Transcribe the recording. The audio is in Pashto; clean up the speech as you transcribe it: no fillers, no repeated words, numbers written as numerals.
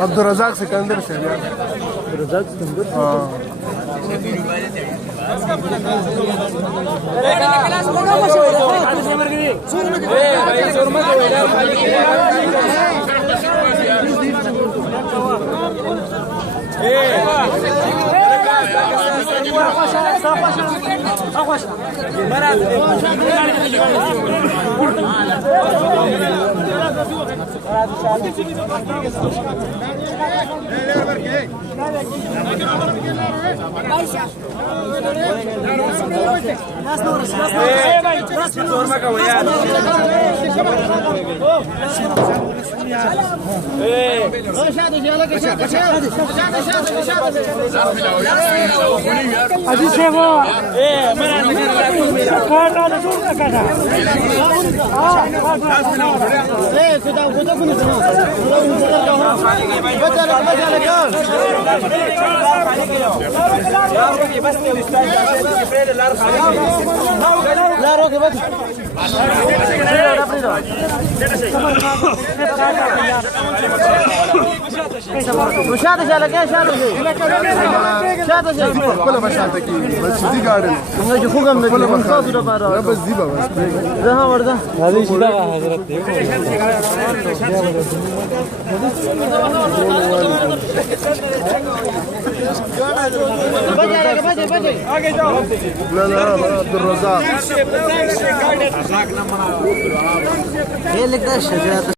عبدالرزاق सिकंदर से रज़ाक सिकंदर हाँ كله بشاتك بس دي قاعدين जो खुगम में كله कौन सा दूर पर لا بس دي بس जहां वर्दा هذه شيء حضرت देखो आगे जाओ لا لا عبد الرزاق ये लगता है